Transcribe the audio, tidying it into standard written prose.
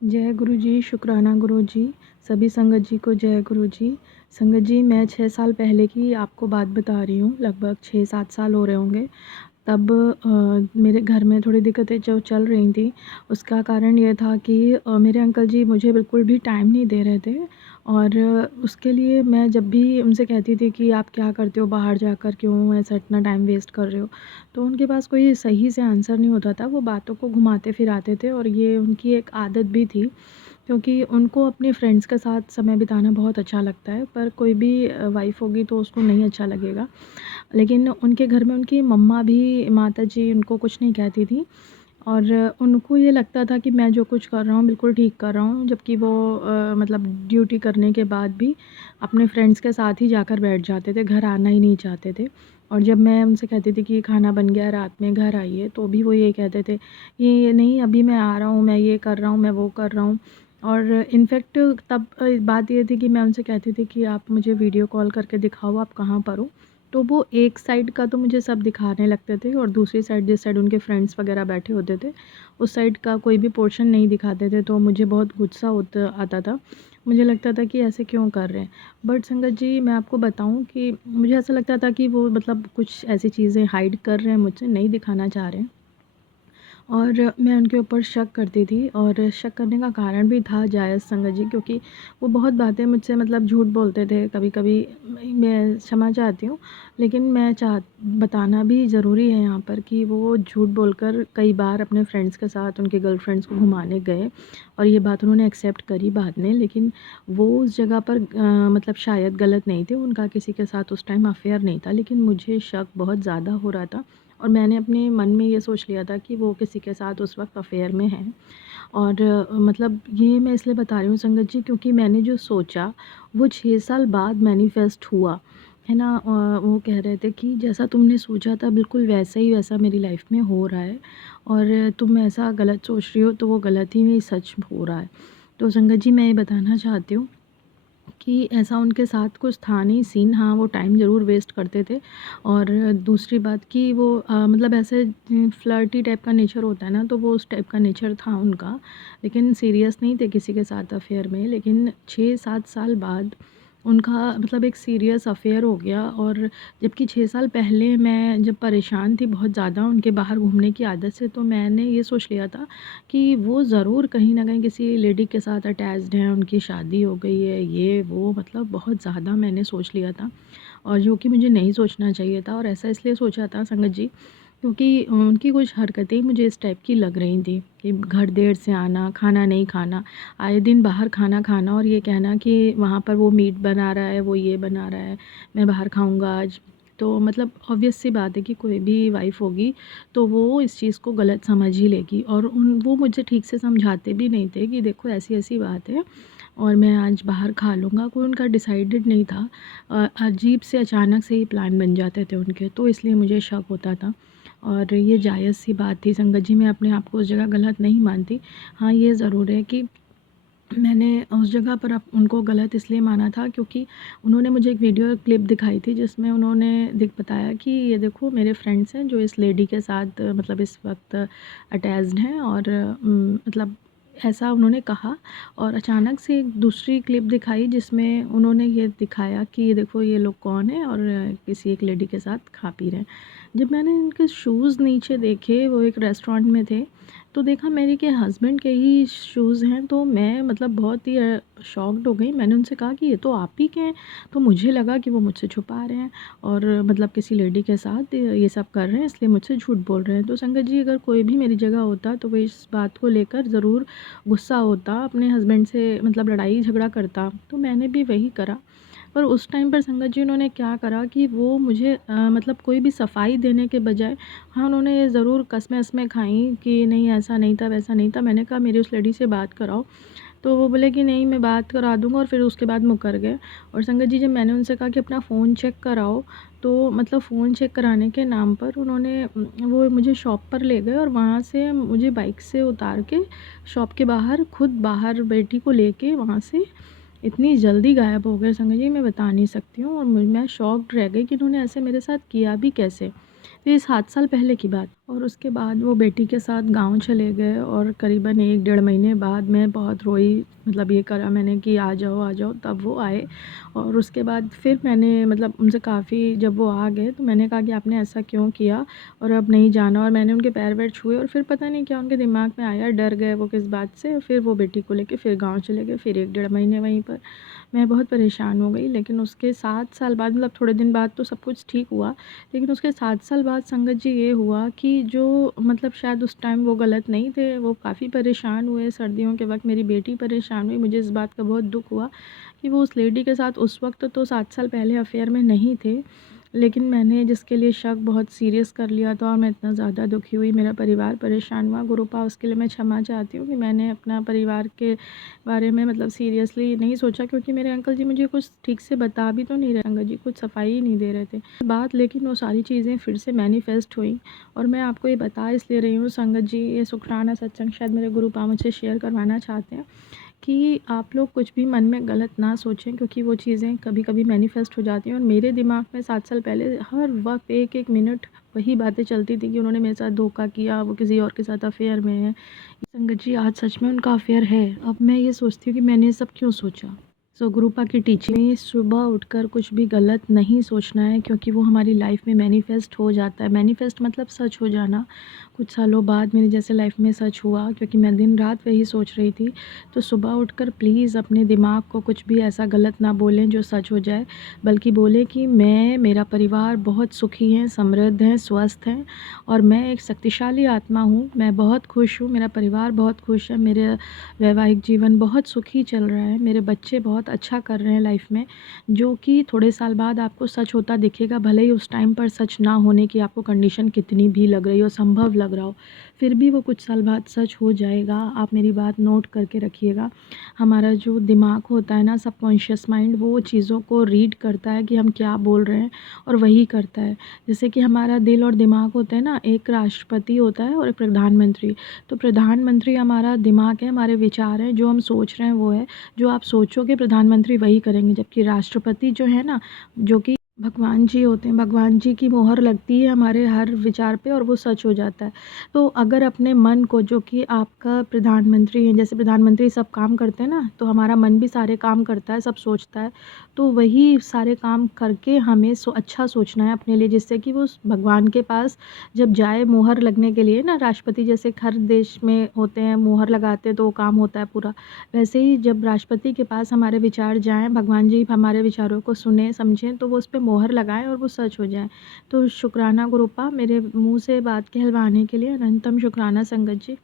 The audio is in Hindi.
जय गुरु जी, शुक्राना गुरु जी, सभी संगत जी को जय गुरु जी। संगत जी, मैं 6 साल पहले की आपको बात बता रही हूँ, लगभग 6-7 साल हो रहे होंगे। तब मेरे घर में थोड़ी दिक्कतें जो चल रही थी, उसका कारण ये था कि मेरे अंकल जी मुझे बिल्कुल भी टाइम नहीं दे रहे थे। और उसके लिए मैं जब भी उनसे कहती थी कि आप क्या करते हो बाहर जाकर, क्यों ऐसा इतना टाइम वेस्ट कर रहे हो? तो उनके पास कोई सही से आंसर नहीं होता था, वो बातों को घुमाते फिराते थे और ये उनकी एक आदत भी थी। क्योंकि उनको अपने फ्रेंड्स के साथ समय बिताना बहुत अच्छा लगता है, पर कोई भी वाइफ़ होगी तो उसको नहीं अच्छा लगेगा। लेकिन उनके घर में उनकी मम्मा भी, माताजी उनको कुछ नहीं कहती थीं और उनको ये लगता था कि मैं जो कुछ कर रहा हूँ बिल्कुल ठीक कर रहा हूँ, जबकि वो मतलब ड्यूटी करने के बाद भी अपने फ्रेंड्स के साथ ही जाकर बैठ जाते थे, घर आना ही नहीं चाहते थे। और जब मैं उनसे कहती थी कि खाना बन गया, रात में घर आइए, तो भी वो ये कहते थे कि नहीं अभी मैं आ रहा हूँ, मैं ये कर रहा हूँ, मैं वो कर रहा हूँ। और इनफैक्ट तब बात ये थी कि मैं उनसे कहती थी कि आप मुझे वीडियो कॉल करके दिखाओ आप कहाँ पर हो। तो वो एक साइड का तो मुझे सब दिखाने लगते थे और दूसरी साइड, जिस साइड उनके फ्रेंड्स वगैरह बैठे होते थे, उस साइड का कोई भी पोर्शन नहीं दिखाते थे, तो मुझे बहुत गुस्सा होता आता था। मुझे लगता था कि ऐसे क्यों कर रहे हैं? बट संगत जी, मैं आपको बताऊँ कि मुझे ऐसा लगता था कि वो मतलब कुछ ऐसी चीज़ें हाइड कर रहे हैं मुझसे, नहीं दिखाना चाह रहे हैं। और मैं उनके ऊपर शक करती थी और शक करने का कारण भी था जायज़ संगत जी, क्योंकि वो बहुत बातें मुझसे मतलब झूठ बोलते थे कभी-कभी। मैं क्षमा चाहती हूँ, लेकिन मैं बताना भी ज़रूरी है यहाँ पर कि वो झूठ बोलकर कई बार अपने फ्रेंड्स के साथ उनके गर्लफ्रेंड्स को घुमाने गए और ये बात उन्होंने एक्सेप्ट करी बाद में। लेकिन वो उस जगह पर मतलब शायद गलत नहीं थे, उनका किसी के साथ उस टाइम अफ़ेयर नहीं था, लेकिन मुझे शक बहुत ज़्यादा हो रहा था। और मैंने अपने मन में ये सोच लिया था कि वो किसी के साथ उस वक़्त अफ़ेयर में हैं। और मतलब ये मैं इसलिए बता रही हूँ संगत जी, क्योंकि मैंने जो सोचा वो 6 साल बाद मैनिफेस्ट हुआ, है ना? वो कह रहे थे कि जैसा तुमने सोचा था बिल्कुल वैसा ही वैसा मेरी लाइफ़ में हो रहा है और तुम ऐसा गलत सोच रही हो तो वो गलत ही में सच हो रहा है। तो संगत जी, मैं ये बताना चाहती हूँ कि ऐसा उनके साथ कुछ था नहीं सीन। हाँ, वो टाइम ज़रूर वेस्ट करते थे। और दूसरी बात कि वो मतलब ऐसे फ्लर्टी टाइप का नेचर होता है ना, तो वो उस टाइप का नेचर था उनका। लेकिन सीरियस नहीं थे किसी के साथ अफ़ेयर में। लेकिन 6-7 साल बाद उनका मतलब एक सीरियस अफ़ेयर हो गया। और जबकि 6 साल पहले मैं जब परेशान थी बहुत ज़्यादा उनके बाहर घूमने की आदत से, तो मैंने ये सोच लिया था कि वो ज़रूर कहीं न कहीं किसी लेडी के साथ अटैच्ड हैं, उनकी शादी हो गई है, ये वो मतलब बहुत ज़्यादा मैंने सोच लिया था। और जो कि मुझे नहीं सोचना चाहिए था। और ऐसा इसलिए सोचा था संगत जी, क्योंकि उनकी कुछ हरकतें ही मुझे इस टाइप की लग रही थी कि घर देर से आना, खाना नहीं खाना, आए दिन बाहर खाना खाना और ये कहना कि वहाँ पर वो मीट बना रहा है, वो ये बना रहा है, मैं बाहर खाऊँगा आज। तो मतलब ऑब्वियस सी बात है कि कोई भी वाइफ़ होगी तो वो इस चीज़ को गलत समझ ही लेगी। और वो मुझे ठीक से समझाते भी नहीं थे कि देखो ऐसी-ऐसी बात है और मैं आज बाहर खा लूँगा। कोई उनका डिसाइडेड नहीं था। अजीब से अचानक से ही प्लान बन जाते थे उनके, तो इसलिए मुझे शक होता था। और ये जायज़ सी बात थी संगत जी, मैं अपने आप को उस जगह गलत नहीं मानती। हाँ, ये ज़रूर है कि मैंने उस जगह पर उनको गलत इसलिए माना था क्योंकि उन्होंने मुझे एक वीडियो क्लिप दिखाई थी जिसमें उन्होंने बताया कि ये देखो मेरे फ्रेंड्स हैं जो इस लेडी के साथ मतलब इस वक्त अटैच्ड हैं। और मतलब ऐसा उन्होंने कहा। और अचानक से एक दूसरी क्लिप दिखाई जिसमें उन्होंने ये दिखाया कि ये देखो ये लोग कौन है और किसी एक लेडी के साथ खा पी रहे हैं। जब मैंने इनके शूज़ नीचे देखे, वो एक रेस्टोरेंट में थे, तो देखा मेरे के हस्बैंड के ही शूज़ हैं। तो मैं मतलब बहुत ही शॉक्ड हो गई। मैंने उनसे कहा कि ये तो आप ही के हैं। तो मुझे लगा कि वो मुझसे छुपा रहे हैं और मतलब किसी लेडी के साथ ये सब कर रहे हैं, इसलिए मुझसे झूठ बोल रहे हैं। तो संगत जी, अगर कोई भी मेरी जगह होता तो वो इस बात को लेकर ज़रूर गुस्सा होता, अपने हस्बैंड से मतलब लड़ाई झगड़ा करता। तो मैंने भी वही करा। पर उस टाइम पर संगत जी उन्होंने क्या करा कि वो मुझे मतलब कोई भी सफाई देने के बजाय, हाँ, उन्होंने ये ज़रूर कस्में-वस्में खाई कि नहीं ऐसा नहीं था, वैसा नहीं था। मैंने कहा मेरी उस लेडी से बात कराओ, तो वो बोले कि नहीं मैं बात करा दूँगा और फिर उसके बाद मुकर गए। और संगत जी, जब मैंने उनसे कहा कि अपना फ़ोन चेक कराओ, तो मतलब फ़ोन चेक कराने के नाम पर उन्होंने वो मुझे शॉप पर ले गए और वहाँ से मुझे बाइक से उतार के शॉप के बाहर, खुद बाहर बेटी को लेके वहाँ से इतनी जल्दी गायब हो गए संगत जी, मैं बता नहीं सकती हूँ। और मैं शॉक्ड रह गई कि इन्होंने ऐसे मेरे साथ किया भी कैसे? तो ये 7 साल पहले की बात। और उसके बाद वो बेटी के साथ गाँव चले गए और करीबन 1 डेढ़ महीने बाद मैं बहुत रोई, मतलब ये करा मैंने कि आ जाओ, तब वो आए। और उसके बाद फिर मैंने मतलब उनसे काफ़ी, जब वो आ गए तो मैंने कहा कि आपने ऐसा क्यों किया और अब नहीं जाना, और मैंने उनके पैर-वैर छुए और फिर पता नहीं क्या उनके दिमाग में आया, डर गए वो किस बात से, और फिर वो बेटी को लेके फिर गाँव चले गए, फिर 1 डेढ़ महीने वहीं पर। मैं बहुत परेशान हो गई, लेकिन उसके 7 साल बाद, मतलब थोड़े दिन बाद तो सब कुछ ठीक हुआ, लेकिन उसके 7 साल बाद संगत जी ये हुआ कि जो मतलब शायद उस टाइम वो गलत नहीं थे, वो काफ़ी परेशान हुए। सर्दियों के वक़्त मेरी बेटी परेशान हुई, मुझे इस बात का बहुत दुःख हुआ कि वो उस लेडी के साथ उस वक़्त तो 7 साल पहले अफ़ेयर में नहीं थे, लेकिन मैंने जिसके लिए शक बहुत सीरियस कर लिया था और मैं इतना ज़्यादा दुखी हुई, मेरा परिवार परेशान हुआ। गुरुपा उसके लिए मैं क्षमा चाहती हूँ कि मैंने अपना परिवार के बारे में मतलब सीरियसली नहीं सोचा, क्योंकि मेरे अंकल जी मुझे कुछ ठीक से बता भी तो नहीं रहे, अंकल जी कुछ सफाई ही नहीं दे रहे थे बात, लेकिन वो सारी चीज़ें फिर से मैनिफेस्ट हुई। और मैं आपको ये बता इसलिए रही हूँ संगत जी, ये शुक्राना सत्संग शायद मेरे गुरुपा मुझसे शेयर करवाना चाहते हैं कि आप लोग कुछ भी मन में गलत ना सोचें, क्योंकि वो चीज़ें कभी-कभी मैनिफेस्ट हो जाती हैं। और मेरे दिमाग में 7 साल पहले हर वक़्त एक-एक मिनट वही बातें चलती थी कि उन्होंने मेरे साथ धोखा किया, वो किसी और के साथ अफ़ेयर में है। संगत जी, आज सच में उनका अफ़ेयर है। अब मैं ये सोचती हूँ कि मैंने ये सब क्यों सोचा? सो गुरुपा की टीचिंग में सुबह उठकर कुछ भी गलत नहीं सोचना है, क्योंकि वो हमारी लाइफ़ में मैनिफेस्ट हो जाता है। मैनिफेस्ट मतलब सच हो जाना। कुछ सालों बाद मेरी जैसे लाइफ़ में सच हुआ, क्योंकि मैं दिन-रात वही सोच रही थी। तो सुबह उठकर प्लीज़ अपने दिमाग को कुछ भी ऐसा गलत ना बोलें जो सच हो जाए, बल्कि बोलें कि मैं, मेरा परिवार बहुत सुखी हैं, समृद्ध हैं, स्वस्थ हैं और मैं एक शक्तिशाली आत्मा हूँ। मैं बहुत खुश हूँ, मेरा परिवार बहुत खुश है, मेरे वैवाहिक जीवन बहुत सुखी चल रहा है, मेरे बच्चे बहुत अच्छा कर रहे हैं लाइफ़ में, जो कि थोड़े साल बाद आपको सच होता दिखेगा, भले ही उस टाइम पर सच ना होने की आपको कंडीशन कितनी भी लग रही हो, संभव लग रहा हो, फिर भी वो कुछ साल बाद सच हो जाएगा। आप मेरी बात नोट करके रखिएगा। हमारा जो दिमाग होता है ना, सबकॉन्शियस माइंड, वो चीज़ों को रीड करता है कि हम क्या बोल रहे हैं और वही करता है। जैसे कि हमारा दिल और दिमाग होता है ना, एक राष्ट्रपति होता है और एक प्रधानमंत्री। तो प्रधानमंत्री हमारा दिमाग है, हमारे विचार हैं, जो हम सोच रहे हैं वो है, जो आप सोचोगे प्रधानमंत्री वही करेंगे। जबकि राष्ट्रपति जो है ना, जो कि भगवान जी होते हैं, भगवान जी की मोहर लगती है हमारे हर विचार पे और वो सच हो जाता है। तो अगर अपने मन को, जो कि आपका प्रधानमंत्री हैं, जैसे प्रधानमंत्री सब काम करते हैं ना, तो हमारा मन भी सारे काम करता है, सब सोचता है। तो वही सारे काम करके हमें अच्छा सोचना है अपने लिए, जिससे कि वो भगवान के पास जब जाए मोहर लगने के लिए ना, राष्ट्रपति जैसे हर देश में होते हैं, मोहर लगाते हैं तो वो काम होता है पूरा। वैसे ही जब राष्ट्रपति के पास हमारे विचार जाएँ, भगवान जी हमारे विचारों को सुनें, समझें, तो वो उस पे मोहर लगाएँ और वो सच हो जाए। तो शुक्राना गुरुपा, मेरे मुँह से बात कहलवाने के लिए अनंतम शुक्राना संगत जी।